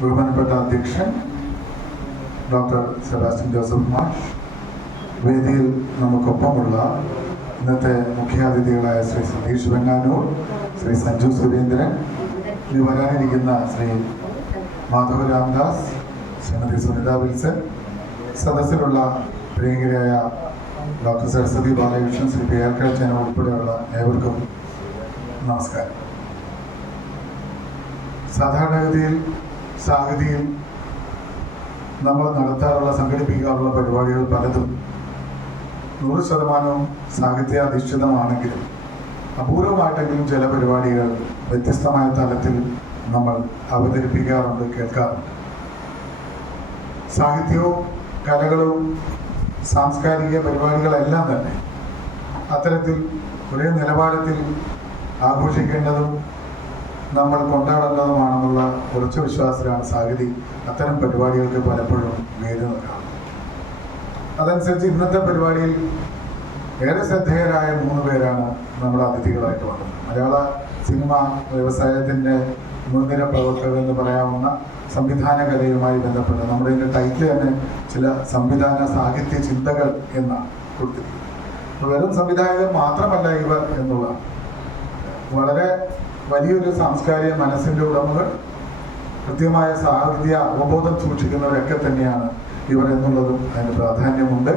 ബഹുമാനപ്പെട്ട അധ്യക്ഷൻ doctor Sebastian Joseph മാഷ്, വേദിയിൽ നമുക്കൊപ്പമുള്ള ഇന്നത്തെ മുഖ്യാതിഥികളായ ശ്രീ സതീഷ് വെങ്ങാനൂർ, ശ്രീ സഞ്ജു സുരേന്ദ്രൻ, ഇനി വരാനിരിക്കുന്ന ശ്രീ മാധവ് രാംദാസ്, ശ്രീമതി സുനിത വിൽസൺ, സദസ്സിലുള്ള പ്രിയങ്കരായ doctor Saraswathi Balakrishnan, Shri P R Kachan ഉൾപ്പെടെയുള്ള ഏവർക്കും നമസ്കാരം. സാധാരണഗതിയിൽ സാഹിതിയിൽ നമ്മൾ നടത്താറുള്ള സംഘടിപ്പിക്കാറുള്ള പരിപാടികൾ പലതും 100% സാഹിത്യാധിഷ്ഠിതമാണെങ്കിലും അപൂർവമായിട്ടെങ്കിലും ചില പരിപാടികൾ വ്യത്യസ്തമായ തലത്തിൽ നമ്മൾ അവതരിപ്പിക്കാറുണ്ട്, കേൾക്കാറുണ്ട്. സാഹിത്യവും കലകളും സാംസ്കാരിക പരിപാടികളെല്ലാം തന്നെ അത്തരത്തിൽ ഒരേ നിലവാരത്തിൽ ആഘോഷിക്കേണ്ടതും നമ്മൾ കൊണ്ടാടേണ്ടതുമാണെന്നുള്ള ഉറച്ച വിശ്വാസത്തിലാണ് സാഹിതി അത്തരം പരിപാടികൾക്ക് പലപ്പോഴും വേദി നൽകാറുള്ളത്. അതനുസരിച്ച് ഇന്നത്തെ പരിപാടിയിൽ ഏറെ ശ്രദ്ധേയരായ 3 പേരാണ് നമ്മുടെ അതിഥികളായിട്ട് വന്നത്. മലയാള സിനിമ വ്യവസായത്തിൻ്റെ മുൻനിര പ്രവർത്തകർ എന്ന് പറയാവുന്ന സംവിധാന കലയുമായി ബന്ധപ്പെട്ട് നമ്മുടെ ഇതിൻ്റെ ടൈറ്റിൽ തന്നെ ചില സംവിധാന സാഹിത്യ ചിന്തകൾ എന്നാണ് കൊടുത്തിരിക്കുന്നത്. വെറും സംവിധായകർ മാത്രമല്ല ഇവർ എന്നുള്ള വളരെ വലിയൊരു സാംസ്കാരിക മനസ്സിൻ്റെ ഉടമകൾ, കൃത്യമായ സാഹിത്യ അവബോധം സൂക്ഷിക്കുന്നവരൊക്കെ തന്നെയാണ് ഇവർ എന്നുള്ളതും അതിന് പ്രാധാന്യമുണ്ട്.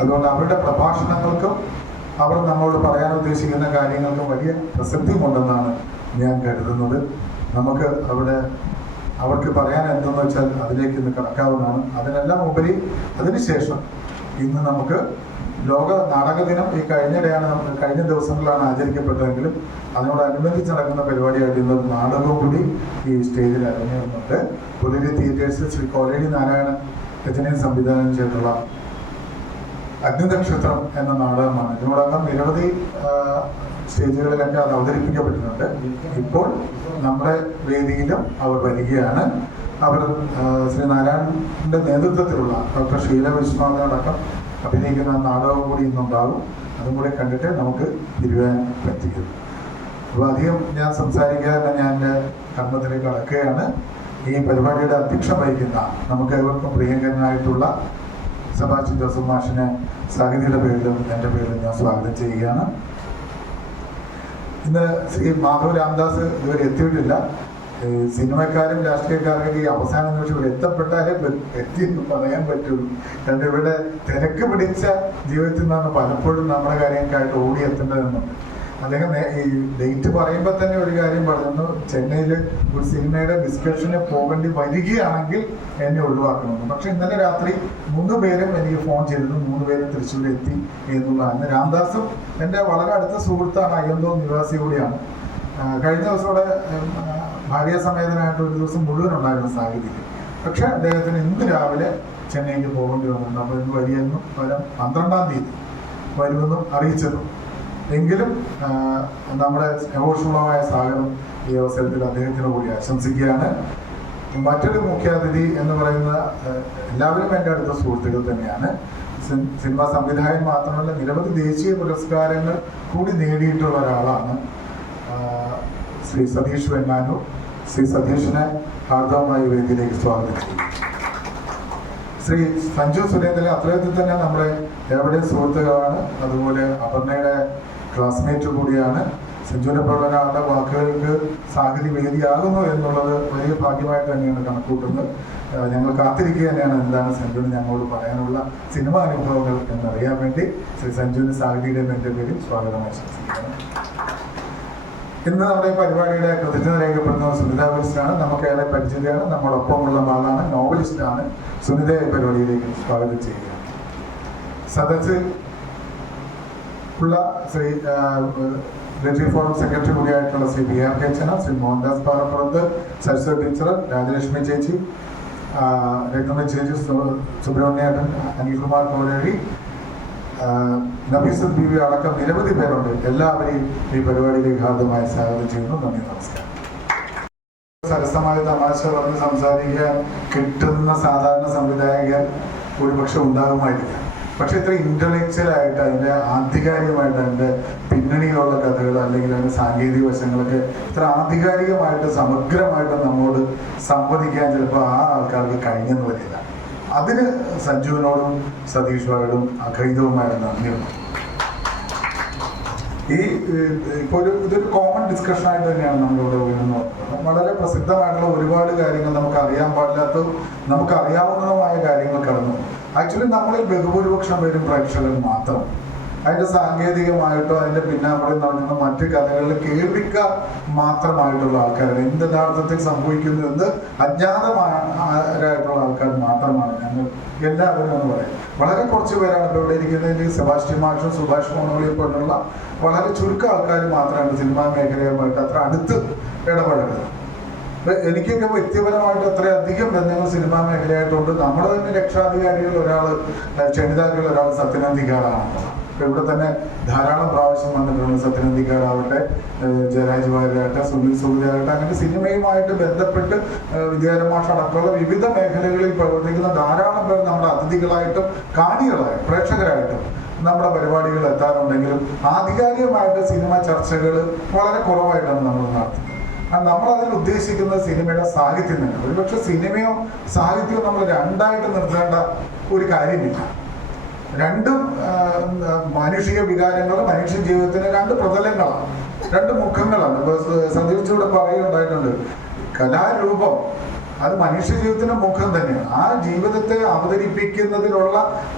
അതുകൊണ്ട് അവരുടെ പ്രഭാഷണങ്ങൾക്കും അവർ നമ്മളോട് പറയാൻ ഉദ്ദേശിക്കുന്ന കാര്യങ്ങൾക്കും വലിയ പ്രസക്തിയുണ്ടെന്നാണ് ഞാൻ കരുതുന്നത്. നമുക്ക് അവർക്ക് പറയാൻ എന്തെന്ന് വെച്ചാൽ അതിലേക്ക് ഇന്ന് കടക്കാവുന്നതാണ്. അതിനെല്ലാം ഉപരി അതിനുശേഷം ഇന്ന് നമുക്ക് ലോക നാടക ദിനം ഈ കഴിഞ്ഞ ദിവസങ്ങളിലാണ് ആചരിക്കപ്പെട്ടതെങ്കിലും അതിനോടനുബന്ധിച്ച് നടക്കുന്ന പരിപാടിയായിട്ട് ഇന്നൊരു നാടകവും കൂടി ഈ സ്റ്റേജിൽ അരങ്ങേറുന്നുണ്ട്. പുതിയ തിയേറ്റേഴ്സിൽ ശ്രീ കോലടി നാരായണൻ രചനയും സംവിധാനം ചെയ്തിട്ടുള്ള അഗ്നിനക്ഷത്രം എന്ന നാടകമാണ്. ഇതിനോടകം നിരവധി സ്റ്റേജുകളിലൊക്കെ അത് അവതരിപ്പിക്കപ്പെട്ടിട്ടുണ്ട്. ഇപ്പോൾ നമ്മുടെ വേദിയിലും അവർ വരികയാണ്. അവർ ശ്രീ നാരായണന്റെ നേതൃത്വത്തിലുള്ള ഡോക്ടർ ഷീല വിശ്വനാഥനടക്കം അഭിനയിക്കുന്ന നാടകം കൂടി ഇന്നുണ്ടാകും. അതും കൂടെ കണ്ടിട്ട് നമുക്ക് തിരുവാൻ പറ്റിക്കുന്നു. അപ്പോൾ അധികം ഞാൻ സംസാരിക്കാതെ ഞാൻ എൻ്റെ കർമ്മത്തിലേക്ക് കടക്കുകയാണ്. ഈ പരിപാടിയുടെ അധ്യക്ഷം വഹിക്കുന്ന നമുക്ക് ഏവർക്കും പ്രിയങ്കരനായിട്ടുള്ള സെബാസ്റ്റ്യൻ ജോസഫ് മാഷിനെ സാഹിതിയുടെ പേരിലും എൻ്റെ പേരിലും ഞാൻ സ്വാഗതം ചെയ്യുകയാണ്. ഇന്ന് ശ്രീ മാധവ് രാംദാസ് ഇതുവരെ എത്തിയിട്ടില്ല. സിനിമക്കാരും രാഷ്ട്രീയക്കാർക്കും ഈ അവസാന നിമിഷം ഇവിടെ എത്തപ്പെട്ടാലേ എത്തിയെന്ന് പറയാൻ പറ്റുള്ളൂ. കാരണം ഇവിടെ തിരക്ക് പിടിച്ച ജീവിതത്തിൽ നിന്നാണ് പലപ്പോഴും നമ്മുടെ കാര്യങ്ങൾക്കായിട്ട് ഓടിയെത്തേണ്ടതെന്നുണ്ട്. അദ്ദേഹം ഈ ഡേറ്റ് പറയുമ്പോൾ തന്നെ ഒരു കാര്യം പറഞ്ഞു, ചെന്നൈയിൽ ഒരു സിനിമയുടെ ഡിസ്കഷന് പോകേണ്ടി വരികയാണെങ്കിൽ എന്നെ ഒഴിവാക്കണമെന്ന്. പക്ഷെ ഇന്നലെ രാത്രി 3 പേരും എനിക്ക് ഫോൺ ചെയ്തിരുന്നു, 3 പേരും തൃശ്ശൂർ എത്തി എന്നുള്ളതാണ്. രാംദാസും എൻ്റെ വളരെ അടുത്ത സുഹൃത്താണ്, അയ്യന്തോ നിവാസി കൂടിയാണ്. കഴിഞ്ഞ ദിവസം ഇവിടെ ഭാര്യാസമേതനായിട്ട് ഒരു ദിവസം മുഴുവൻ ഉണ്ടായിരുന്ന സാഹചര്യം. പക്ഷെ അദ്ദേഹത്തിന് ഇന്ന് രാവിലെ ചെന്നൈക്ക് പോകേണ്ടി വന്നിട്ടുണ്ട്. അപ്പോൾ ഇന്ന് വരികയെന്നും 12-ാം തീയതി വരുമെന്നും അറിയിച്ചതും. എങ്കിലും നമ്മുടെ സ്നേഹോഷ്മളമായ സ്വാഗതം ഈ അവസരത്തിൽ അദ്ദേഹത്തിന് കൂടി ആശംസിക്കുകയാണ്. മറ്റൊരു മുഖ്യാതിഥി എന്ന് പറയുന്ന എല്ലാവരും എൻ്റെ അടുത്ത സുഹൃത്തുക്കൾ തന്നെയാണ്. സിനിമാ സംവിധായകൻ മാത്രമല്ല, നിരവധി ദേശീയ പുരസ്കാരങ്ങൾ കൂടി നേടിയിട്ടുള്ള ഒരാളാണ് ശ്രീ സതീഷ് വെങ്ങാനൂർ. ശ്രീ സതീഷിനെ ഹാർദവമായി വേദിയിലേക്ക് സ്വാഗതം ചെയ്യും. ശ്രീ സഞ്ജു സുരേന്ദ്രൻ അത്രയത്തിൽ തന്നെ നമ്മുടെ എവിടെ സുഹൃത്തുക്കളാണ്, അതുപോലെ അപർണയുടെ ക്ലാസ്മേറ്റ് കൂടിയാണ്. സഞ്ജുവിനെ പോലുള്ള ഒരാളുടെ വാക്കുകൾക്ക് സാഹിതി വേദിയാകുന്നു എന്നുള്ളത് വലിയ ഭാഗ്യമായിട്ട് തന്നെയാണ് കണക്കൂട്ടുന്നത്. ഞങ്ങൾ കാത്തിരിക്കുക തന്നെയാണ് എന്താണ് സഞ്ജുവിന് ഞങ്ങളോട് പറയാനുള്ള സിനിമാ അനുഭവങ്ങൾ എന്നറിയാൻ വേണ്ടി. ശ്രീ സഞ്ജുവിന് സാഹിതിയുടെ എൻ്റെ പേരിൽ സ്വാഗതം ആശംസിക്കുകയാണ്. ഇന്ന് നമ്മുടെ പരിപാടിയുടെ കൃതജ്ഞത രേഖപ്പെടുന്ന സുനിത വിൽസനാണ്. നമുക്കേറെ പരിചിതയാണ്, നമ്മളൊപ്പമുള്ള ആളാണ്, നോവലിസ്റ്റാണ്. സുനിതയെ പരിപാടിയിലേക്ക് സ്വാഗതം ചെയ്യുക. സദസ്സിൽ ഉള്ള ശ്രീ ലിറ്റററി ഫോറം സെക്രട്ടറി കൂടിയായിട്ടുള്ള ശ്രീ പി ആർ കച്ചന, ശ്രീ മോഹൻദാസ് പാറപ്പുറത്ത്, സരസ്വതി ടീച്ചർ, രാജലക്ഷ്മി ചേച്ചി, രത്നമ്മ ചേച്ചി, സുബ്രഹ്മണ്യേട്ടൻ, അനിൽകുമാർ കോലഴി, നബീസത്ത് ബീവി അടക്കം നിരവധി പേരുണ്ട്. എല്ലാവരെയും ഈ പരിപാടിയിലേക്ക് ഹാർദമായ സ്വാഗതം ചെയ്യുന്നു. നന്ദി, നമസ്കാരം. സരസമായ തമാശ പറഞ്ഞ് സംസാരിക്കാൻ കിട്ടുന്ന സാധാരണ സംവിധായകർ ഒരുപക്ഷെ ഉണ്ടാകുമായിരിക്കാം. പക്ഷെ ഇത്ര ഇന്റലക്ച്വലായിട്ട് അതിന്റെ ആധികാരികമായിട്ട് അതിന്റെ പിന്നണിയിലുള്ള കഥകൾ അല്ലെങ്കിൽ അതിന്റെ സാങ്കേതിക വശങ്ങളൊക്കെ ഇത്ര ആധികാരികമായിട്ട് സമഗ്രമായിട്ട് നമ്മോട് സംവദിക്കാൻ ചിലപ്പോൾ ആ ആൾക്കാർക്ക് കഴിഞ്ഞെന്ന് വരില്ല. അതിന് സഞ്ജുവിനോടും സതീഷുമായിട്ടും അഖൈതവുമായിട്ട് നന്ദിയുണ്ട്. ഇതൊരു കോമൺ ഡിസ്കഷൻ ആയിട്ട് തന്നെയാണ് നമ്മളിവിടെ വീഴുന്നത്. വളരെ പ്രസിദ്ധമായിട്ടുള്ള ഒരുപാട് കാര്യങ്ങൾ നമുക്ക് അറിയാൻ പാടില്ലാത്തതും നമുക്ക് അറിയാവുന്നതുമായ കാര്യങ്ങൾ കടന്നു. ആക്ച്വലി നമ്മളിൽ ബഹുഭൂരിപക്ഷം പേരും പ്രേക്ഷകർ മാത്രം. അതിന്റെ സാങ്കേതികമായിട്ടോ അതിന്റെ പിന്നാമ്പുറം നടക്കുന്ന മറ്റു കഥകളിൽ കേൾവിക്കാർ മാത്രമായിട്ടുള്ള ആൾക്കാരാണ്. എന്ത് യഥാർത്ഥത്തിൽ സംഭവിക്കുന്നു എന്ന് അജ്ഞാതമായിട്ടുള്ള ആൾക്കാർ മാത്രമാണ് ഞങ്ങൾ എല്ലാവരും എന്ന് പറയും. വളരെ കുറച്ച് പേരാണ് ഇപ്പോൾ ഇവിടെ ഇരിക്കുന്നതിൽ സെബാസ്റ്റ്യൻ മാഷും സുഭാഷ് മോണോളിയെ പോലുള്ള വളരെ ചുരുക്കം ആൾക്കാർ മാത്രമാണ് സിനിമാ മേഖലയുമായിട്ട് അത്ര അടുത്ത് ഇടപഴകുന്നത്. എനിക്കൊക്കെ വ്യക്തിപരമായിട്ട് അത്രയധികം ബന്ധങ്ങൾ സിനിമാ മേഖലയായിട്ടുണ്ട്. നമ്മുടെ തന്നെ രക്ഷാധികാരികൾ ഒരാൾ, ക്ഷണിതാക്കളിൽ ഒരാൾ സത്യനന്ദിക്കാടാണ്. ഇപ്പൊ ഇവിടെ തന്നെ ധാരാളം പ്രാവശ്യം വന്നിട്ടുണ്ട്. സത്യനന്ദിക്കാടാവട്ടെ, ജയരാജ് വാര്യരാകട്ടെ, സുനിൽ സുഗതയാകട്ടെ, അങ്ങനെ സിനിമയുമായിട്ട് ബന്ധപ്പെട്ട് വിദ്യാരമാഷ അടക്കമുള്ള വിവിധ മേഖലകളിൽ പ്രവർത്തിക്കുന്ന ധാരാളം പേർ നമ്മുടെ അതിഥികളായിട്ടും കാണികളായിട്ടും പ്രേക്ഷകരായിട്ടും നമ്മുടെ പരിപാടികൾ എത്താറുണ്ടെങ്കിലും ആധികാരികമായിട്ട് സിനിമ ചർച്ചകൾ വളരെ കുറവായിട്ടാണ് നമ്മൾ നടത്തുന്നത്. നമ്മൾ അതിൽ ഉദ്ദേശിക്കുന്ന സിനിമയുടെ സാഹിത്യം തന്നെ. ഒരുപക്ഷെ സിനിമയോ സാഹിത്യവും നമ്മൾ രണ്ടായിട്ട് നിർത്തേണ്ട ഒരു കാര്യമില്ല. രണ്ടും മാനുഷിക വികാരങ്ങൾ, മനുഷ്യ ജീവിതത്തിന് രണ്ട് പ്രതലങ്ങളാണ്, രണ്ട് മുഖങ്ങളാണ്. ഇപ്പൊ സതീഷിലൂടെ പറയുന്നുണ്ടായിട്ടുണ്ട്, കലാരൂപം അത് മനുഷ്യ ജീവിതത്തിന്റെ മുഖം തന്നെയാണ്. ആ ജീവിതത്തെ അവതരിപ്പിക്കുന്നതിലുള്ള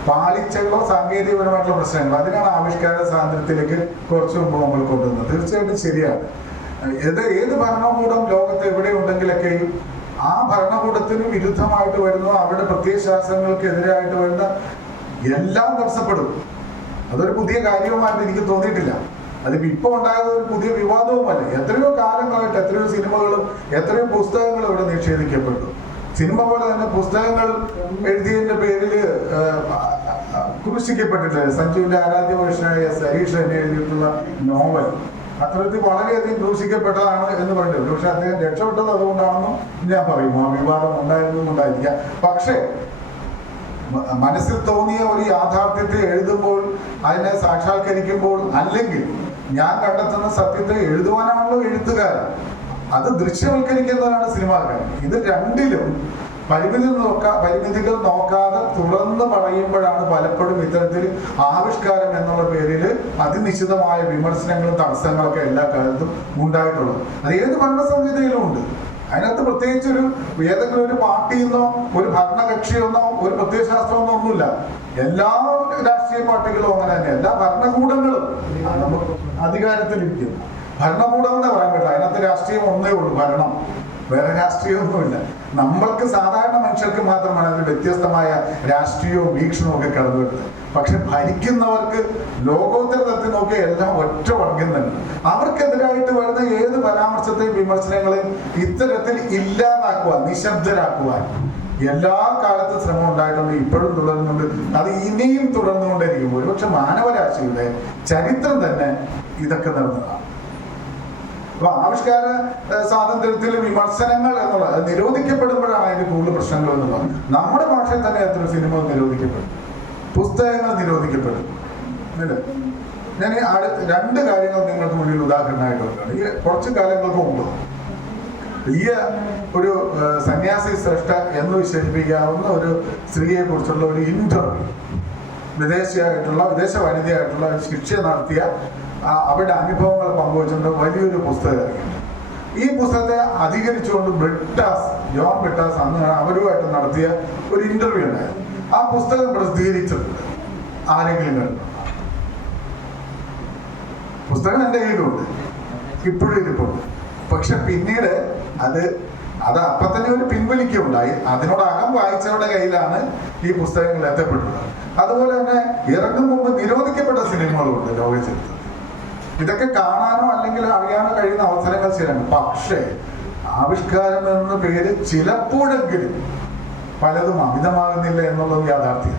പാളിച്ചകളോ സാങ്കേതികപരമായിട്ടുള്ള പ്രശ്നങ്ങളോ അതിനാണ് ആവിഷ്കാര സ്വാതന്ത്ര്യത്തിലേക്ക് കുറച്ചു മുമ്പ് നമ്മൾ കൊണ്ടുവന്നത്. തീർച്ചയായിട്ടും ശരിയാണ്. ഏത് ഭരണകൂടം ലോകത്ത് എവിടെ ഉണ്ടെങ്കിലൊക്കെയും ആ ഭരണകൂടത്തിന് വിരുദ്ധമായിട്ട് വരുന്ന അവരുടെ പ്രത്യയശാസ്ത്രങ്ങൾക്കെതിരായിട്ട് വരുന്ന എല്ലാം തടസ്സപ്പെടും. അതൊരു പുതിയ കാര്യവുമായിട്ട് എനിക്ക് തോന്നിയിട്ടില്ല. അതിപ്പോ ഇപ്പൊ ഉണ്ടായത് ഒരു പുതിയ വിവാദവുമല്ല. എത്രയോ കാലങ്ങളായിട്ട് എത്രയോ സിനിമകളും എത്രയോ പുസ്തകങ്ങളും ഇവിടെ നിഷേധിക്കപ്പെട്ടു. സിനിമ പോലെ തന്നെ പുസ്തകങ്ങൾ എഴുതിയതിന്റെ പേരില് ക്രൂശിക്കപ്പെട്ടിട്ടില്ല. സഞ്ജുവിന്റെ ആരാധ്യപുരുഷനായ സരീഷ് തന്നെ എഴുതിയിട്ടുള്ള നോവൽ അത്തരത്തിൽ വളരെയധികം ക്രൂശിക്കപ്പെട്ടതാണ് എന്ന് പറയുന്നത്. പക്ഷെ അദ്ദേഹം രക്ഷപ്പെട്ടത് അതുകൊണ്ടാണെന്നും ഞാൻ പറയും. ആ വിവാദം ഉണ്ടായിരുന്നുണ്ടായിരിക്കാം. പക്ഷേ മനസ്സിൽ തോന്നിയ ഒരു യാഥാർത്ഥ്യത്തെ എഴുതുമ്പോൾ, അതിനെ സാക്ഷാത്കരിക്കുമ്പോൾ, അല്ലെങ്കിൽ ഞാൻ കണ്ടെത്തുന്ന സത്യത്തെ എഴുതുവാനാണല്ലോ എഴുത്തുകാരൻ, അത് ദൃശ്യവൽക്കരിക്കുന്നവരാണ് സിനിമാക്കാരൻ. ഇത് രണ്ടിലും പരിമിതികൾ നോക്കാതെ തുറന്ന് പറയുമ്പോഴാണ് പലപ്പോഴും ഇത്തരത്തിൽ ആവിഷ്കാരം എന്നുള്ള പേരിൽ അതിനിശ്ചിതമായ വിമർശനങ്ങളും തടസ്സങ്ങളൊക്കെ എല്ലാ കാലത്തും ഉണ്ടായിട്ടുള്ളത്. അത് ഏത് ഭരണസംഹിതയിലും ഉണ്ട്. അതിനകത്ത് പ്രത്യേകിച്ച് ഏതെങ്കിലും ഒരു പാർട്ടിയെന്നോ ഒരു ഭരണകക്ഷിയെന്നോ ഒരു പ്രത്യയശാസ്ത്രമൊന്നും ഒന്നുമില്ല. എല്ലാ രാഷ്ട്രീയ പാർട്ടികളും അങ്ങനെ തന്നെ, എല്ലാ ഭരണകൂടങ്ങളും അധികാരത്തിലിരിക്കുന്നു. ഭരണകൂടം എന്ന് പറയാൻ പറ്റില്ല. അതിനകത്ത് രാഷ്ട്രീയം ഒന്നേ ഉള്ളൂ, ഭരണം. വേറെ രാഷ്ട്രീയമൊന്നുമില്ല. നമ്മൾക്ക് സാധാരണ മനുഷ്യർക്ക് മാത്രമാണ് അതിൽ വ്യത്യസ്തമായ രാഷ്ട്രീയവും വീക്ഷണവും ഒക്കെ കടന്നു വരുന്നത്. പക്ഷെ ഭരിക്കുന്നവർക്ക് ലോകോത്തര തലത്തിൽ നോക്കിയ എല്ലാം ഒറ്റ വർഗം തന്നെ. അവർക്കെതിരായിട്ട് വരുന്ന ഏത് പരാമർശത്തെയും വിമർശനങ്ങളെയും ഇത്തരത്തിൽ ഇല്ലാതാക്കുവാൻ, നിശബ്ദരാക്കുവാൻ എല്ലാ കാലത്തും ശ്രമം ഉണ്ടായിട്ടുണ്ട്, ഇപ്പോഴും തുടരുന്നുണ്ട്. അത് ഇനിയും തുടർന്നുകൊണ്ടേയിരിക്കും. ഒരുപക്ഷെ മാനവരാശിയുടെ ചരിത്രം തന്നെ ഇതൊക്കെ നടന്നതാണ്. അപ്പൊ ആവിഷ്കാര സ്വാതന്ത്ര്യത്തിൽ വിമർശനങ്ങൾ എന്നുള്ളത് നിരോധിക്കപ്പെടുമ്പോഴാണ് അതിന് കൂടുതൽ പ്രശ്നങ്ങൾ എന്നുള്ളത്. നമ്മുടെ ഭാഷയിൽ തന്നെ എത്ര സിനിമ നിരോധിക്കപ്പെടും, പുസ്തകങ്ങൾ നിരോധിക്കപ്പെടും. അല്ലേ? ഞാൻ രണ്ട് കാര്യങ്ങൾ നിങ്ങൾക്ക് മുന്നിൽ ഉദാഹരണമായിട്ട് വെക്കുകയാണ്. ഈ കുറച്ച് കാലങ്ങൾക്ക് മുമ്പ് വലിയ ഒരു സന്യാസി ശ്രേഷ്ഠ എന്ന് വിശേഷിപ്പിക്കാവുന്ന ഒരു സ്ത്രീയെ കുറിച്ചുള്ള ഒരു ഇന്റർവ്യൂ, വിദേശ വനിതയായിട്ടുള്ള ശിക്ഷ നടത്തിയ അവരുടെ അനുഭവങ്ങൾ പങ്കുവച്ചുകൊണ്ട് വലിയൊരു പുസ്തകം ഇറങ്ങിയിട്ടുണ്ട്. ഈ പുസ്തകത്തെ അധികരിച്ചുകൊണ്ട് ജോൺ ബ്രിട്ടാസ് അന്ന് അവരുമായിട്ട് നടത്തിയ ഒരു ഇന്റർവ്യൂ ഉണ്ടായിരുന്നു. ആ പുസ്തകം പ്രസിദ്ധീകരിച്ചിട്ടുണ്ട്. ആരെങ്കിലും കണ്ടു? പുസ്തകം എൻ്റെ കയ്യിലുണ്ട്, ഇപ്പോഴും ഇരിപ്പുണ്ട്. പക്ഷെ പിന്നീട് അത് അപ്പൊ തന്നെ ഒരു പിൻവലിക്കുകയുണ്ടായി. അതിനോടകം വായിച്ചവരുടെ കയ്യിലാണ് ഈ പുസ്തകങ്ങൾ എത്തപ്പെട്ടത്. അതുപോലെ തന്നെ ഇറങ്ങും മുമ്പ് നിരോധിക്കപ്പെട്ട സിനിമകളുണ്ട് ലോക ചരിത്രത്തിൽ. ഇതൊക്കെ കാണാനോ അല്ലെങ്കിൽ അറിയാനോ കഴിയുന്ന അവസരങ്ങൾ ശരിയാണ്. പക്ഷേ ആവിഷ്കാരം എന്ന പേര് ചിലപ്പോഴെങ്കിലും പലതും അമിതമാകുന്നില്ല എന്നുള്ളത് യാഥാർത്ഥ്യം.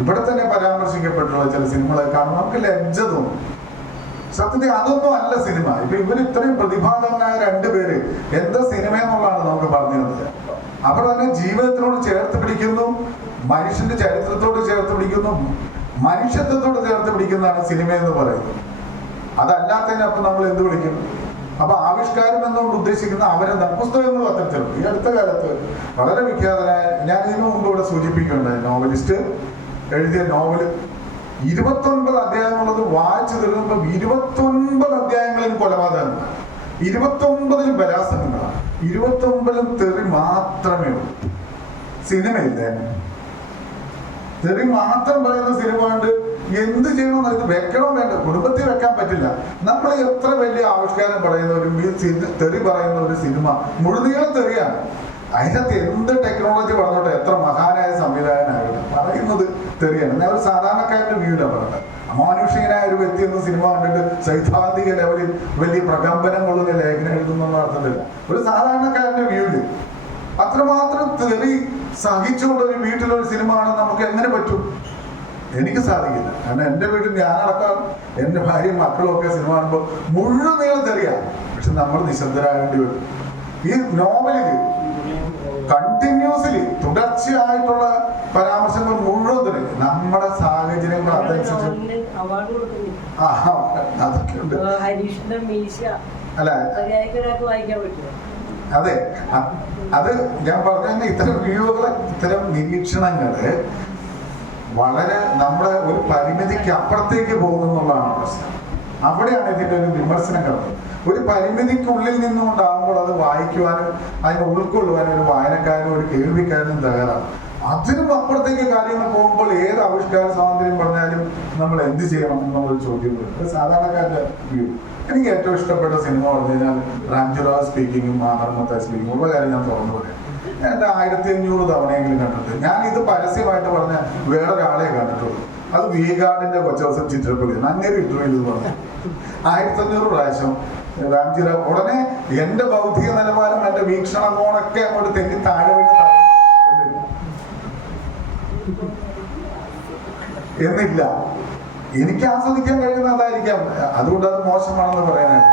ഇവിടെ തന്നെ പരാമർശിക്കപ്പെട്ടുള്ള ചില സിനിമകളെ കാണുമ്പോൾ നമുക്ക് ലജ്ജ തോന്നും. സത്യത്തിൽ അതൊന്നും അല്ല സിനിമ. ഇപ്പൊ ഇവർ ഇത്രയും പ്രതിഭാതനായ രണ്ടുപേര് എന്താ സിനിമ എന്നുള്ളതാണ് നമുക്ക് പറഞ്ഞു തന്നത്. അവർ തന്നെ ജീവിതത്തിനോട് ചേർത്ത് പിടിക്കുന്നു. മനുഷ്യന്റെ ചരിത്രത്തോട് ചേർത്ത് പിടിക്കുന്നു, മനുഷ്യത്വത്തോട് ചേർത്ത് പിടിക്കുന്നതാണ് സിനിമ എന്ന് പറയുന്നത്. അതല്ലാത്തതിനെ അപ്പൊ നമ്മൾ എന്ത് വിളിക്കും? അപ്പൊ ആവിഷ്കാരം എന്നുകൊണ്ട് ഉദ്ദേശിക്കുന്ന അവരെന്താണ്? പുസ്തകങ്ങൾ പത്രത്തിലുണ്ട്. ഈ അടുത്ത കാലത്ത് വളരെ വിഖ്യാതനായ, ഞാൻ ഇതിനു മുമ്പ് ഇവിടെ സൂചിപ്പിക്കുന്നുണ്ട്, നോവലിസ്റ്റ് എഴുതിയ നോവല് 29 അധ്യായങ്ങളുള്ളത് വായിച്ചു തീർക്കുമ്പോൾ 29 അധ്യായങ്ങളിൽ കൊലപാതകങ്ങൾ, 29 ബലാത്സംഗങ്ങളാണ്, 29 തെറി മാത്രമേ ഉള്ളൂ. സിനിമയില്ലേ? തെറി മാത്രം പറയുന്ന സിനിമ കൊണ്ട് എന്ത് ചെയ്യണമെന്ന് ഇത് വെക്കണോ വേണ്ട? കുടുംബത്തിൽ വെക്കാൻ പറ്റില്ല. നമ്മൾ എത്ര വലിയ ആവിഷ്കാരം പറയുന്നവരും ഈ തെറി പറയുന്ന ഒരു സിനിമ മുഴുനീളം തെറിയാണ്. അതിനകത്ത് എന്ത് ടെക്നോളജി പറഞ്ഞോട്ടെ, എത്ര മഹാനായ സംവിധായകനാകട്ടെ, പറയുന്നത് തെറിയാണ്. ഞാൻ ഒരു സാധാരണക്കാരന്റെ വ്യൂലാണ് പറഞ്ഞത്. അമാനുഷികനായ ഒരു വ്യക്തി എന്ന സിനിമ കണ്ടിട്ട് സൈദ്ധാന്തിക ലെവലിൽ വലിയ പ്രകമ്പനം കൊള്ളുന്ന ലേഖനം എഴുതുന്ന അർത്ഥത്തില്ല. ഒരു സാധാരണക്കാരന്റെ വ്യൂല് അത്രമാത്രം തെറി സഹിച്ചുകൊണ്ട് ഒരു വീട്ടിലൊരു സിനിമ കാണാൻ നമുക്ക് എങ്ങനെ പറ്റും? എനിക്ക് സാധിക്കില്ല. കാരണം എൻ്റെ വീട്ടിൽ ഞാനടക്കം എൻ്റെ ഭാര്യയും മക്കളും ഒക്കെ സിനിമ കാണുമ്പോൾ മുഴുവൻ നീളം തെറിയാണ്. പക്ഷെ നമ്മൾ നിശബ്ദരാകേണ്ടി വരും. ഈ നോവലില് കണ്ടിന്യൂസ്ലി തുടർച്ചയായിട്ടുള്ള പരാമർശങ്ങൾ മുഴുവൻ തെറി. നമ്മുടെ സാഹചര്യങ്ങൾ അതനുസരിച്ച് അതൊക്കെ ഉണ്ട് അല്ലെ? അതെ, അത് ഞാൻ പറഞ്ഞ ഇത്തരം വ്യൂകള്, ഇത്തരം നിരീക്ഷണങ്ങള് വളരെ നമ്മുടെ ഒരു പരിമിതിക്ക് അപ്പുറത്തേക്ക് പോകുന്നു എന്നുള്ളതാണ് പ്രശ്നം. അവിടെയാണ് ഇതിന്റെ ഒരു വിമർശനം കിടന്നത്. ഒരു പരിമിതിക്കുള്ളിൽ നിന്നുകൊണ്ടാകുമ്പോൾ അത് വായിക്കുവാനും അതിനെ ഉൾക്കൊള്ളുവാനും ഒരു വായനക്കാരനും ഒരു കേൾവിക്കാരനും തയ്യാറാണ്. അതിനും അപ്പുറത്തേക്ക് കാര്യങ്ങൾ പോകുമ്പോൾ ഏത് ആവിഷ്കാര സ്വാതന്ത്ര്യം പറഞ്ഞാലും നമ്മൾ എന്ത് ചെയ്യണം എന്നുള്ളൊരു ചോദ്യം വരും. ഒരു സാധാരണക്കാരന്റെ വ്യൂ. എനിക്ക് ഏറ്റവും ഇഷ്ടപ്പെട്ട സിനിമ പറഞ്ഞു കഴിഞ്ഞാൽ റാംജിറാവ് സ്പീക്കിങ്ങും ആനർമത്ത സ്പീക്കിങ്ങും. ഉള്ള കാര്യം ഞാൻ തുറന്നു പറയാം. എൻ്റെ 1500 തവണയെങ്കിലും കണ്ടിട്ട്. ഞാൻ ഇത് പരസ്യമായിട്ട് പറഞ്ഞ വേറൊരാളെ കണ്ടിട്ടുള്ളൂ. അത് വീഗാർഡിന്റെ കൊച്ചവസം ചിത്രപ്പള്ളിയാണ്. അങ്ങനെ ഇന്റർവ്യൂ പറഞ്ഞു 1500 പ്രാവശ്യം റാംജിറാവ്. ഉടനെ എന്റെ ബൗദ്ധിക നിലവാരം, എന്റെ വീക്ഷണ കോണൊക്കെ അങ്ങോട്ട് തെറ്റി താഴെ വീണ് എന്നില്ല. എനിക്ക് ആസ്വദിക്കാൻ കഴിയുന്ന അതായിരിക്കാം. അതുകൊണ്ട് അത് മോശമാണെന്ന് പറയാനായിട്ട്.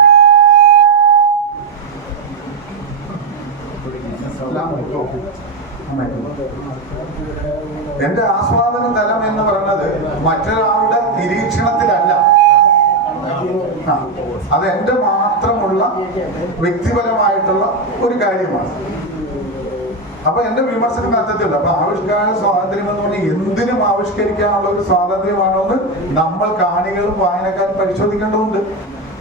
എന്റെ ആസ്വാദന തലം എന്ന് പറയുന്നത് മറ്റൊരാളുടെ നിരീക്ഷണത്തിലല്ല, അത് എന്റെ മാത്രമുള്ള വ്യക്തിപരമായിട്ടുള്ള ഒരു കാര്യമാണ്. അപ്പൊ എന്റെ വിമർശനം അർത്ഥത്തില്ല. അപ്പൊ ആവിഷ്കാര സ്വാതന്ത്ര്യം എന്ന് പറഞ്ഞാൽ എന്തിനും ആവിഷ്കരിക്കാനുള്ള ഒരു സ്വാതന്ത്ര്യമാണോ എന്ന് നമ്മൾ കാണികളും വായനക്കാരും പരിശോധിക്കേണ്ടതുണ്ട്.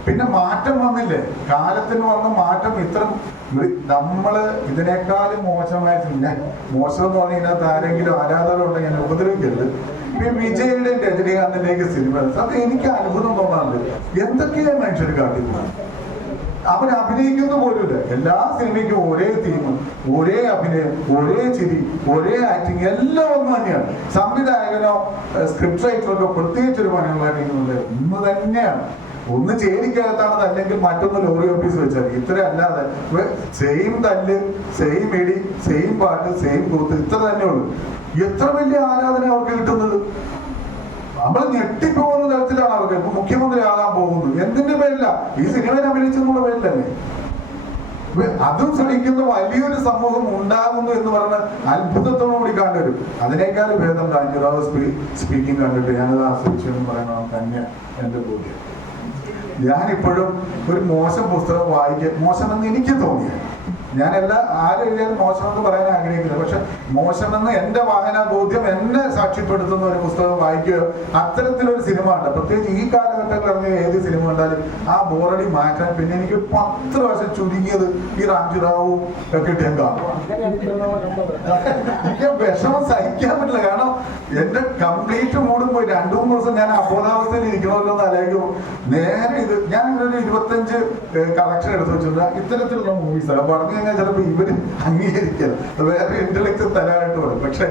പിന്നെ മാറ്റം വന്നില്ലേ, കാലത്തിന് വന്ന മാറ്റം. ഇത്തരം നമ്മള് ഇതിനേക്കാളും മോശമായിട്ടില്ല. മോശം എന്ന് പറഞ്ഞാൽ ഇതിനകത്ത് ആരെങ്കിലും ആരാധകരുണ്ടെങ്കിൽ എന്നെ ഉപദ്രവിക്കരുത്. ഈ വിജയുടെ രജനീകാന്തിന്റെയൊക്കെ സിനിമ അത് എനിക്ക് അത്ഭുതം തോന്നാറുണ്ട്. എന്തൊക്കെയാണ് മനുഷ്യർ കാട്ടിക്കുന്നത്? അവർ അഭിനയിക്കുന്ന പോലുമില്ല. എല്ലാ സിനിമയ്ക്കും ഒരേ തീം, ഒരേ അഭിനയം, ഒരേ ചിരി, ഒരേ ആക്ടിങ്, എല്ലാം ഒന്ന് തന്നെയാണ്. സംവിധായകനോ സ്ക്രിപ്റ്റ് റൈറ്ററൊക്കെ പ്രത്യേകിച്ചൊരു പണികളായിരിക്കുന്നുണ്ട്. ഒന്ന് തന്നെയാണ്. ഒന്ന് ചേരിക്കകത്താണത്, അല്ലെങ്കിൽ മറ്റൊന്ന് ലോറി ഓഫീസ് വെച്ചാൽ. ഇത്ര അല്ലാതെ സെയിം തല്ല്, സെയിം ഇടി, സെയിം പാട്ട്, സെയിം കൂത്ത്, ഇത്ര തന്നെ ഉള്ളൂ. എത്ര വലിയ ആരാധന അവർക്ക് കിട്ടുന്നത്! നമ്മൾ ഞെട്ടിപ്പോകുന്ന തരത്തിലാണ് അവർക്ക്. ഇപ്പൊ മുഖ്യമന്ത്രി ആകാൻ പോകുന്നു. എന്തിന്റെ പേരില്ല? ഈ സിനിമയിൽ അഭിനയിച്ചെന്നുള്ള പേരിലല്ലേ? അതും ശ്രമിക്കുന്ന വലിയൊരു സമൂഹം ഉണ്ടാകുന്നു എന്ന് പറഞ്ഞ അത്ഭുതത്തോടുകൂടി കണ്ടുവരും. അതിനേക്കാൾ ഭേദം റാംജിറാവ് സ്പീക്കിംഗ് കണ്ടിട്ട് ഞാനത് ആസ്വദിച്ചു എന്ന് പറയുന്നത് തന്നെ എന്റെ ബോധ്യം. ഞാനിപ്പോഴും ഒരു മോശം പുസ്തകം വായിക്കുക, മോശമെന്ന് എനിക്ക് തോന്നിയത്, ആരും എഴുതിയാലും മോശമെന്ന് പറയാൻ ആഗ്രഹിക്കുന്നത്, പക്ഷെ മോശമെന്ന് എന്റെ വായനാ ബോധ്യം എന്നെ സാക്ഷ്യപ്പെടുത്തുന്ന ഒരു പുസ്തകം വായിക്കുക. അത്തരത്തിലൊരു സിനിമ ഉണ്ട്. പ്രത്യേകിച്ച് ഈ കാലഘട്ടത്തിൽ ഇറങ്ങിയ ഏത് സിനിമ കണ്ടാലും ആ ബോറടി മാറ്റാൻ പിന്നെ എനിക്ക് 10 പ്രാവശ്യം ചുരുങ്ങിയത് ഈ റാംജിറാവും ഒക്കെ ഇട്ട് ഞാൻ കാണും. എനിക്ക് വിഷമം സഹിക്കാൻ പറ്റില്ല. കാരണം എന്റെ കംപ്ലീറ്റ് മൂടും പോയി. 2-3 ദിവസം ഞാൻ അബോധാവസ്ഥയിൽ ഇരിക്കണമല്ലോ എന്ന് ആലോചിക്കും. നേരെ ഇത് ഞാൻ ഒരു 25 കളക്ഷൻ എടുത്ത് വെച്ചിട്ടുണ്ട് ഇത്തരത്തിലുള്ള മൂവീസ്. പറഞ്ഞു ചിലപ്പോ ഇവര് അംഗീകരിക്കരുത്, വേറെ ഇന്റലക്ച്വൽ തരാനായിട്ട് പറയും. പക്ഷെ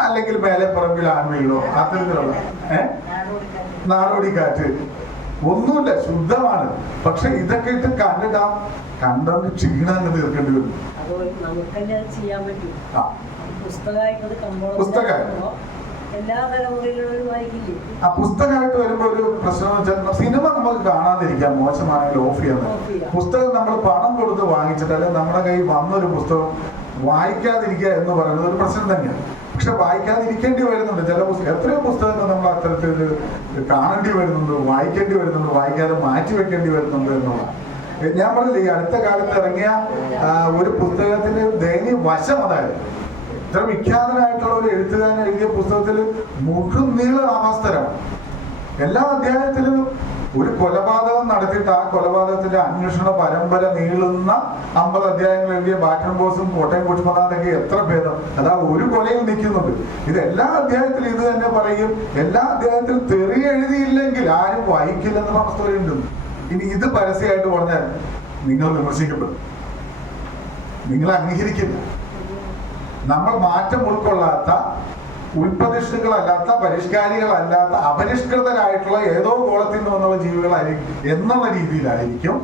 അല്ലെങ്കിൽ മേലെ പറമ്പിൽ ആൺവീടോ അത്തരത്തിലുള്ള നാടോടി കാറ്റ് ഒന്നുമില്ല, ശുദ്ധമാണ്. പക്ഷെ ഇതൊക്കെ ഇട്ട് കണ്ടത് ക്ഷീണം അങ്ങ് തീർക്കേണ്ടി വരും. പുസ്തകമായിട്ട് പുസ്തകമായിട്ട് വരുമ്പോ ഒരു പ്രശ്നം എന്ന് വെച്ചാൽ സിനിമ നമുക്ക് കാണാതിരിക്കാം, മോശമാണെങ്കിൽ ഓഫ് ചെയ്യാൻ. പുസ്തകം നമ്മൾ പണം കൊടുത്ത് വാങ്ങിച്ചിട്ട് അല്ലെങ്കിൽ നമ്മുടെ കയ്യിൽ വന്നൊരു പുസ്തകം വായിക്കാതിരിക്കുക എന്ന് പറയുന്നത് ഒരു പ്രശ്നം തന്നെയാണ്. പക്ഷെ വായിക്കാതിരിക്കേണ്ടി വരുന്നുണ്ട് ചില പുസ്തകം. എത്രയോ പുസ്തകങ്ങൾ നമ്മൾ അത്തരത്തിൽ കാണേണ്ടി വരുന്നുണ്ട്, വായിക്കേണ്ടി വരുന്നുണ്ട്, വായിക്കാതെ മാറ്റി വെക്കേണ്ടി വരുന്നുണ്ട് എന്നുള്ള. ഞാൻ പറഞ്ഞില്ല, ഈ അടുത്ത കാലത്ത് ഇറങ്ങിയ ഒരു പുസ്തകത്തിന്റെ ദയനീയ വശം അതായത് ഇത്ര വിഖ്യാതനായിട്ടുള്ള ഒരു എഴുത്തുകാരൻ എഴുതിയ പുസ്തകത്തിൽ മുഴുനീള നാമാസ്തരമാണ്. എല്ലാ അധ്യായത്തിലും ഒരു കൊലപാതകം നടത്തിയിട്ട് ആ കൊലപാതകത്തിന്റെ അന്വേഷണ പരമ്പര നീളുന്ന 50 അധ്യായങ്ങൾ എഴുതിയ ബാറ്റൺ ബോസും കോട്ടയം കുഷ്മനാഥൊക്കെ എത്ര ഭേദം. അതാ ഒരു കൊലയിൽ നിൽക്കുന്നുണ്ട്. ഇത് എല്ലാ അധ്യായത്തിലും ഇത് തന്നെ പറയും. എല്ലാ അധ്യായത്തിലും തെറി എഴുതിയില്ലെങ്കിൽ ആരും വായിക്കില്ലെന്നുള്ള അവസ്ഥ ഉണ്ട്. ഇനി ഇത് പരസ്യമായിട്ട് പറഞ്ഞാൽ നിങ്ങൾ വിമർശിക്കപ്പെടും, നിങ്ങൾ അംഗീകരിക്കില്ല. നമ്മൾ മാറ്റം ഉൾക്കൊള്ളാത്ത, ഉൽപ്പതിഷ്ഠികളല്ലാത്ത, പരിഷ്കാരികളല്ലാത്ത, അപരിഷ്കൃതരായിട്ടുള്ള ഏതോ ഗോളത്തിൽ നിന്ന് വന്നുള്ള ജീവികളായിരിക്കും എന്നുള്ള രീതിയിലായിരിക്കും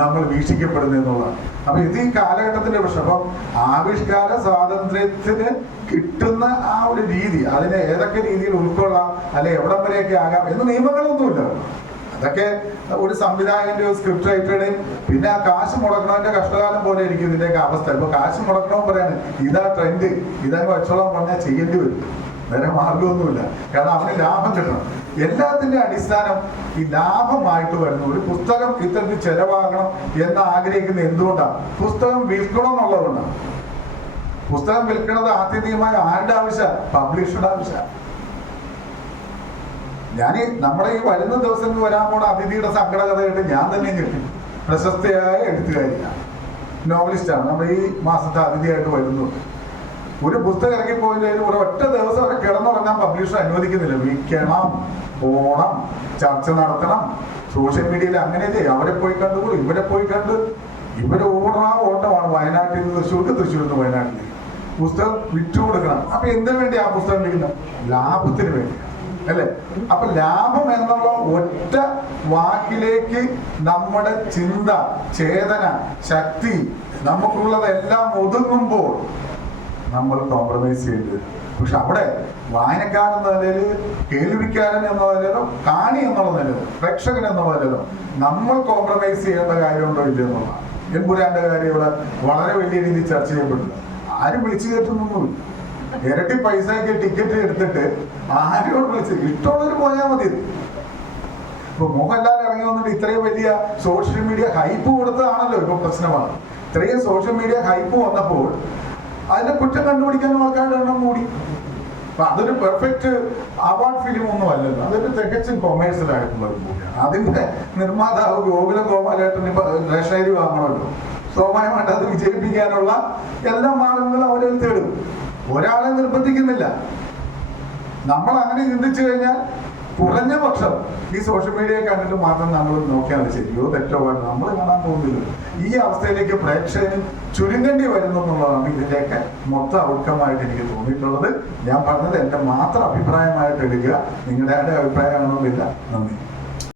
നമ്മൾ വീക്ഷിക്കപ്പെടുന്നത് എന്നുള്ളതാണ്. അപ്പൊ ഇത് ഈ കാലഘട്ടത്തിന്റെ പ്രശ്നം. അപ്പം ആവിഷ്കാര സ്വാതന്ത്ര്യത്തിന് കിട്ടുന്ന ആ ഒരു രീതി, അതിനെ ഏതൊക്കെ രീതിയിൽ ഉൾക്കൊള്ളാം, അല്ലെ എവിടം വരെയൊക്കെ ആകാം എന്ന് നിയമങ്ങളൊന്നുമില്ല. അതൊക്കെ ഒരു സംവിധായകന്റെ സ്ക്രിപ്റ്റ് റൈറ്ററുടെയും പിന്നെ ആ കാശ് മുടക്കണതിന്റെ കഷ്ടകാലം പോലെ ആയിരിക്കും ഇതിന്റെയൊക്കെ അവസ്ഥ. ഇപ്പൊ കാശ് മുടക്കണമെന്ന് പറയാണ്, ഇതാ ട്രെൻഡ്, ഇതങ്ങ് വെച്ചോളാൻ പറഞ്ഞാൽ ചെയ്യേണ്ടി വരും. വേറെ മാർഗമൊന്നുമില്ല. കാരണം അവന് ലാഭം കിട്ടണം. എല്ലാത്തിന്റെ അടിസ്ഥാനം ഈ ലാഭമായിട്ട് വരുന്നു. ഒരു പുസ്തകം ഇത്തരത്തിൽ ചെലവാകണം എന്ന് ആഗ്രഹിക്കുന്നത് എന്തുകൊണ്ടാണ്? പുസ്തകം വിൽക്കണം എന്നുള്ളതുകൊണ്ടാണ്. പുസ്തകം വിൽക്കണത് ആത്യന്തികമായി ആരുടെ ആവശ്യം? പബ്ലിഷറുടെ ആവശ്യം. നമ്മുടെ ഈ വരുന്ന ദിവസങ്ങളിൽ വരാൻ പോണ അതിഥിയുടെ സങ്കടകഥ കേട്ട് ഞാൻ തന്നെ ഞെട്ടി. പ്രശസ്തയായ എഴുത്തുകാരിയാണ്, നോവലിസ്റ്റാണ്. നമ്മൾ ഈ മാസത്തെ അതിഥിയായിട്ട് വരുന്നുണ്ട്. ഒരു പുസ്തകം ഇറങ്ങിപ്പോയില്ലെങ്കിൽ ഒരു ഒറ്റ ദിവസം അവരെ കിടന്നുറങ്ങാൻ പബ്ലിഷർ അനുവദിക്കുന്നില്ല. വിൽക്കണം, പോണം, ചർച്ച നടത്തണം, സോഷ്യൽ മീഡിയയിൽ അങ്ങനെ ചെയ്യും. അവരെ പോയി കണ്ടുകൂടി, ഇവരെ പോയി കണ്ട്, ഇവര് ഓട്ടമാണ്. വയനാട്ടിൽ നിന്ന് തൃശ്ശൂർക്ക്, തൃശ്ശൂരിൽ നിന്ന് വയനാട്ടിലേക്ക് പുസ്തകം വിറ്റുകൊടുക്കണം. അപ്പൊ എന്തിനു വേണ്ടി ആ പുസ്തകം വിൽക്കുന്നത്? ലാഭത്തിന് വേണ്ടി, അല്ലെ? അപ്പൊ ലാഭം എന്നുള്ള ഒറ്റ വാക്കിലേക്ക് നമ്മുടെ ചിന്ത, ചേതന, ശക്തി, നമുക്കുള്ളതെല്ലാം ഒതുങ്ങുമ്പോൾ നമ്മൾ കോംപ്രമൈസ് ചെയ്യേണ്ടത്. പക്ഷെ അവിടെ വായനക്കാരൻ എന്ന നിലയിൽ, കേൾവിക്കാരൻ എന്ന നിലയിലോ, കാണി എന്നുള്ള നിലയിലോ, പ്രേക്ഷകൻ എന്നുള്ള നിലയിലോ നമ്മൾ കോംപ്രമൈസ് ചെയ്യേണ്ട കാര്യമുണ്ടോ ഇല്ല എന്നുള്ളതാണ്. എമ്പുരാന്റെ കാര്യം ഇവിടെ വളരെ വലിയ രീതിയിൽ ചർച്ച ചെയ്യപ്പെട്ടില്ല. ആരും വിളിച്ചു കയറ്റുന്നൊന്നുമില്ല. ഇരട്ടി പൈസയ്ക്ക് ടിക്കറ്റ് എടുത്തിട്ട് ആരോട് വിളിച്ച് ഇഷ്ടമുള്ളവർ പോയാൽ മതി. ഇപ്പൊ മോഹൻലാൽ ഇറങ്ങി വന്നിട്ട് ഇത്രയും വലിയ സോഷ്യൽ മീഡിയ ഹൈപ്പ് കൊടുത്തതാണല്ലോ ഇപ്പൊ പ്രശ്നമാണ്. ഇത്രയും സോഷ്യൽ മീഡിയ ഹൈപ്പ് വന്നപ്പോൾ അതിന്റെ കുറ്റം കണ്ടുപിടിക്കാനും ആൾക്കാരുടെ എണ്ണം കൂടി. അപ്പൊ അതൊരു പെർഫെക്റ്റ് അവാർഡ് ഫിലിം ഒന്നും അല്ലല്ലോ. അതൊരു തികച്ചും കൊമേഴ്സ്യൽ ആയിട്ടുള്ള ഒരു മൂവിയാണ്. അതിന്റെ നിർമ്മാതാവ് ഗോകുലം ഗോപാലേട്ടന് റേഷനരി വാങ്ങണമല്ലോ. സ്വാഭാവികമായിട്ട് അത് വിജയിപ്പിക്കാനുള്ള എല്ലാ മാർഗങ്ങളും അവരെ തേടും. ഒരാളെ നിർബന്ധിക്കുന്നില്ല. നമ്മൾ അങ്ങനെ ചിന്തിച്ചു കഴിഞ്ഞാൽ കുറഞ്ഞ പക്ഷം ഈ സോഷ്യൽ മീഡിയ കണ്ടിട്ട് മാത്രം നമ്മൾ നോക്കിയാൽ ശരിയോ തെറ്റോ നമ്മൾ കാണാൻ പോകുന്നില്ല. ഈ അവസ്ഥയിലേക്ക് പ്രേക്ഷകന് ചുരുങ്ങേണ്ടി വരുന്നു എന്നുള്ളതാണ് ഇതിന്റെയൊക്കെ മൊത്തം ഔട്ട്കമായിട്ട് എനിക്ക് തോന്നിയിട്ടുള്ളത്. ഞാൻ പറഞ്ഞത് എന്റെ മാത്രം അഭിപ്രായമായിട്ട് എടുക്കുക. നിങ്ങളുടെ അഭിപ്രായം കാണണമെന്നില്ല. നന്ദി.